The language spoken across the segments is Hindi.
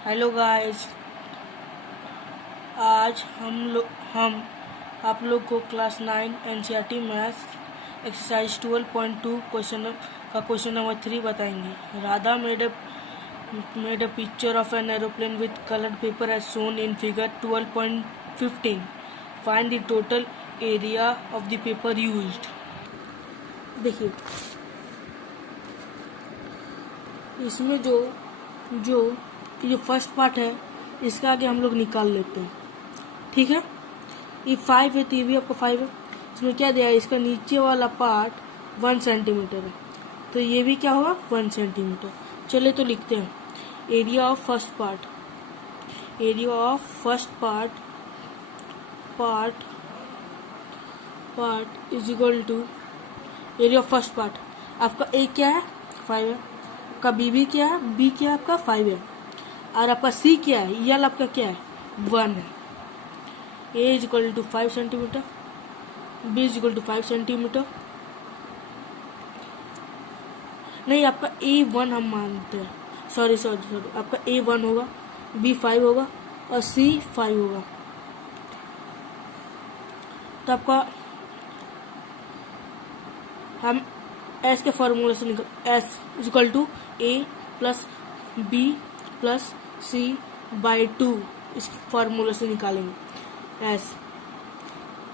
Hello guys. आज हम आप लोग को class 9 NCERT maths exercise 12.2 question number 3 बताएंगे। Radha made a picture of an aeroplane with colored paper as shown in figure 12.15. Find the total area of the paper used. देखिए, इसमें जो फर्स्ट पार्ट है इसका आगे हम लोग निकाल लेते हैं। ठीक है, ये 5 है तो ये भी आपका 5 है। इसमें क्या दिया है, इसका नीचे वाला पार्ट 1 सेंटीमीटर है तो ये भी क्या होगा 1 सेंटीमीटर। चलिए तो लिखते हैं area of first part is equal to area of first part. आपका ए क्या है 5 है, आपका बी क्या है, बी क्या है आपका 5 है, और आपका सी क्या है, यल आपका क्या है 1 है। A is equal to 5 centimetre, B is equal to 5 centimetre. नहीं, आपका ए 1 हम मानते हैं, सॉरी आपका ए 1 होगा, बी 5 होगा और सी 5 होगा। तो आपका हम एस के फॉर्मूले से निकल s is equal to a plus b plus c by 2 इस फॉर्मूले से निकालेंगे। S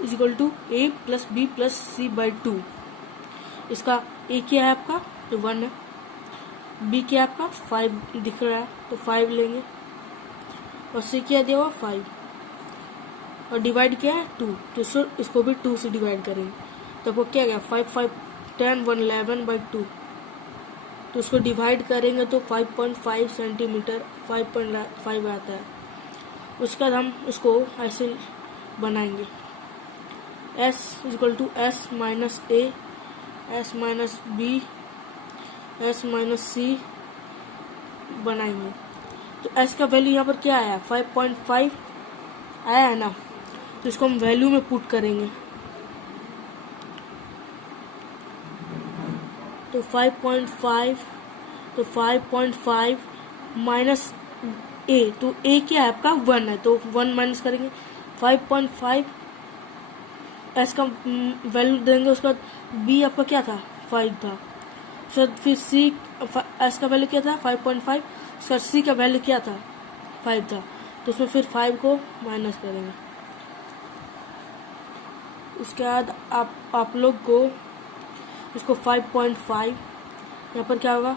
is equal to a plus b plus c by 2। इसका ए क्या है आपका तो 1 है, बी क्या है आपका 5 दिख रहा है तो 5 लेंगे, और सी क्या दिया हुआ 5, और डिवाइड क्या है 2 तो इसको भी 2 से डिवाइड करेंगे तो आपको क्या गया 5 5 10 1 11 बाई 2। तो उसको डिवाइड करेंगे तो 5.5 सेंटीमीटर 5.5 आता है। उसके बाद हम उसको ऐसे बनाएंगे S is equal to S minus A, S minus B, S minus C बनाएंगे। तो S का वैल्यू यहाँ पर क्या आया 5.5 आया है ना, तो इसको हम वैल्यू में पुट करेंगे तो 5.5 माइनस ए, तो ए क्या है आपका 1 है तो 1 माइनस करेंगे 5.5 एस का वैल्यू देंगे। उसका बी आपका क्या था 5 था, फिर सी एस का वैल्यू क्या था 5.5, सर सी का वैल्यू क्या था 5 था, तो उसमें फिर 5 को माइनस करेंगे। उसके बाद आप लोग को इसको 5.5 यहाँ पर क्या होगा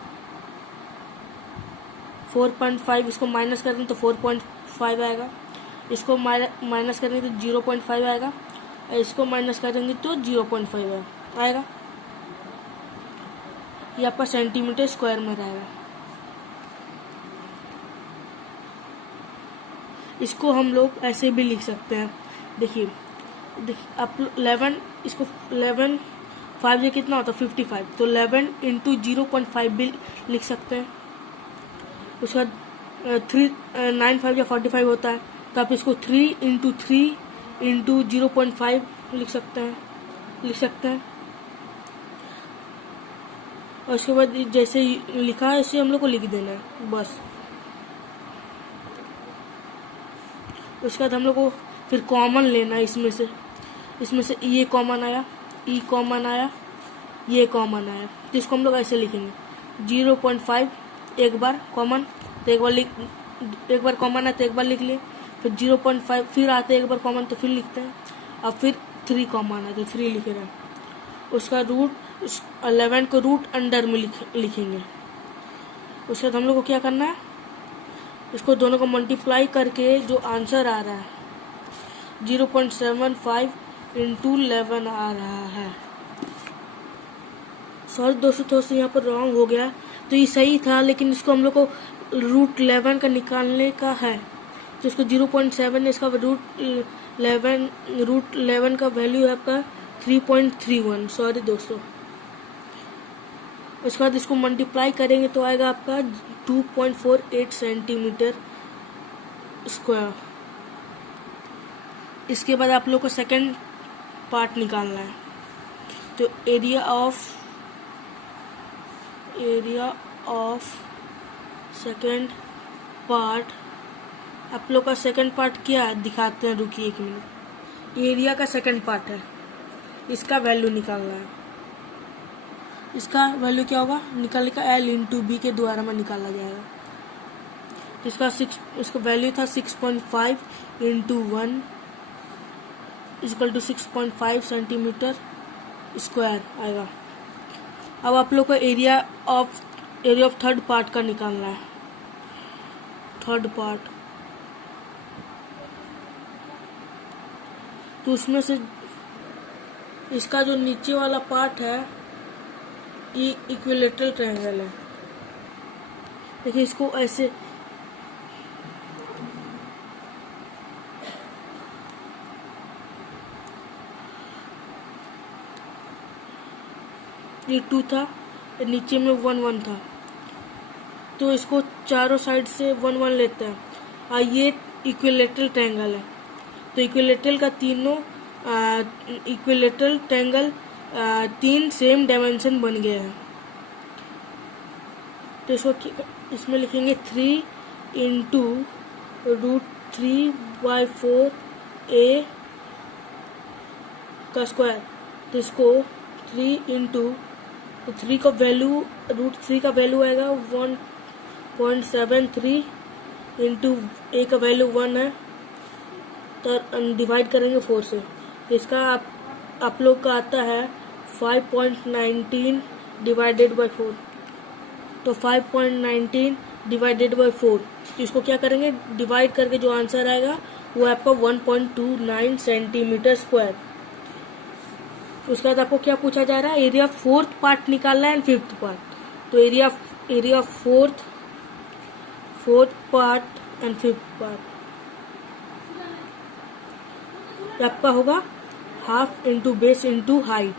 4.5, इसको माइनस करेंगे तो 4.5 आएगा, इसको माइनस करेंगे तो 0.5 आएगा, इसको माइनस करेंगे तो 0.5 आएगा। ये आपका सेंटीमीटर स्क्वायर में रहेगा। इसको हम लोग ऐसे भी लिख सकते हैं, देखिए आप 11, इसको 11 5 ये कितना होता है 55, तो 11 इंटू 0.5 भी लिख सकते हैं। उसके बाद 9 5 या 45 होता है तो आप इसको 3 इंटू 0.5 लिख सकते हैं। और उसके बाद जैसे लिखा है ऐसे हम लोग को लिख देना है बस। उसके बाद हम लोग को फिर कॉमन लेना है, इसमें से ये कॉमन आया, ई कॉमन आया, ये कॉमन आया, तो इसको हम लोग ऐसे लिखेंगे 0.5 एक बार कॉमन तो एक बार कॉमन है तो एक बार लिख लिए, फिर 0.5 फिर आते एक बार कॉमन तो फिर लिखते हैं, अब फिर 3 कॉमन है तो 3 लिख रहे हैं। उसका रूट 11 को रूट अंडर में लिखेंगे। उसके बाद हम लोग को क्या करना है, इसको दोनों को मल्टीप्लाई करके जो आंसर आ रहा है 0.75 इंटू 11 आ रहा है। सॉरी दोस्तों, थोड़ा सा यहाँ पर रॉन्ग हो गया, तो ये सही था लेकिन इसको हम लोग को रूट 11 का निकालने का है, तो इसको 0.7 है, इसका रूट 11 का वैल्यू है आपका 3.31, सॉरी दोस्तों। उसके बाद इसको मल्टीप्लाई करेंगे तो आएगा आपका 2.48 सेंटीमीटर स्क्वायर। इसके बाद आप लोग को सेकंड पार्ट निकालना है, तो एरिया ऑफ सेकंड पार्ट, आप लोग का सेकंड पार्ट क्या है दिखाते हैं, रुकिए 1 मिनट। एरिया का सेकंड पार्ट है, इसका वैल्यू निकालना है। इसका वैल्यू क्या होगा, निकालने का L इंटू बी के द्वारा में निकाला जाएगा। तो इसका वैल्यू था 6.5 into 1 equal to 6.5 centimetre square आएगा। अब आप लोग को एरिया ऑफ थर्ड पार्ट का निकालना है। थर्ड पार्ट, तो उसमें से इसका जो नीचे वाला पार्ट है ये इक्विलेटरल ट्रायंगल है। देखिए इसको ऐसे ये 2 था, नीचे में 1 था, तो इसको चारों साइड से 1 लेते हैं। और ये इक्विलेटरल ट्रायंगल है, तो इक्विलेटरल का तीनों इक्विलेटरल ट्रायंगल 3 सेम डायमेंशन बन गए हैं। तो इसमें लिखेंगे 3 इंटू √3/4 a का स्क्वायर। तो इसको 3 इंटू 3 का वैल्यू √3 का वैल्यू आएगा 1.73 इंटू a का वैल्यू 1 है, तो डिवाइड करेंगे 4 से। इसका आप लोग का आता है 5.19 डिवाइडेड बाई 4। तो 5.19 डिवाइडेड बाई 4, तो इसको क्या करेंगे, डिवाइड करके जो आंसर आएगा वो आपका 1.29 सेंटीमीटर स्क्वायर। उसके बाद आपको क्या पूछा जा रहा है, एरिया फोर्थ पार्ट निकालना है एंड फिफ्थ पार्ट। तो area fourth part and fifth part आपका होगा half into base into height.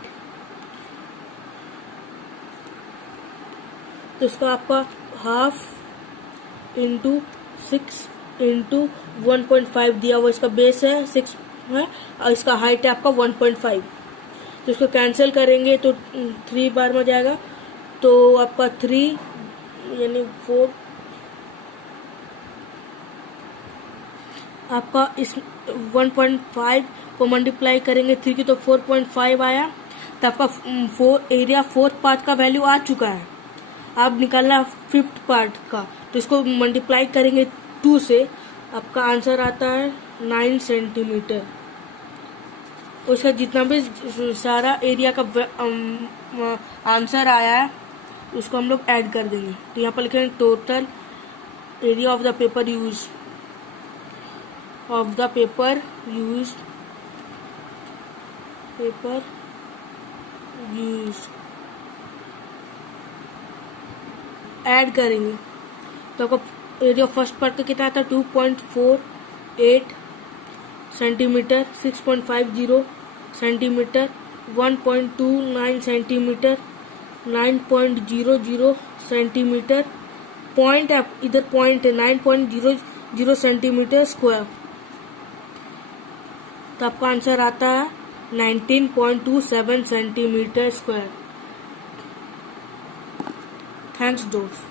तो इसका आपका हाफ इंटू 6 इंटू 1.5 दिया हुआ, इसका बेस है 6 है और इसका हाइट है आपका 1.5। तो इसको कैंसिल करेंगे तो 3 बार में जाएगा, तो आपका 3 यानी 4 आपका इस 1.5 को मल्टीप्लाई करेंगे 3 की, तो 4.5 आया। तो आपका एरिया फोर्थ पार्ट का वैल्यू आ चुका है। अब निकालना फिफ्थ पार्ट का, तो इसको मल्टीप्लाई करेंगे 2 से, आपका आंसर आता है 9 सेंटीमीटर। उसका जितना भी सारा एरिया का आंसर आया है उसको हम लोग ऐड कर देंगे। तो यहाँ पर लिखेंगे total area of the paper use add करेंगे। तो आपका एरिया फर्स्ट पार्ट का कितना था 2.48 centimetre, 6.50 centimetre, 1.29 centimetre, 9.00 centimetre, point इधर पॉइंट है 9.00 सेंटीमीटर स्क्वायर। तो आपका आंसर आता है 19.27 सेंटीमीटर स्क्वायर। थैंक्स दोस्त।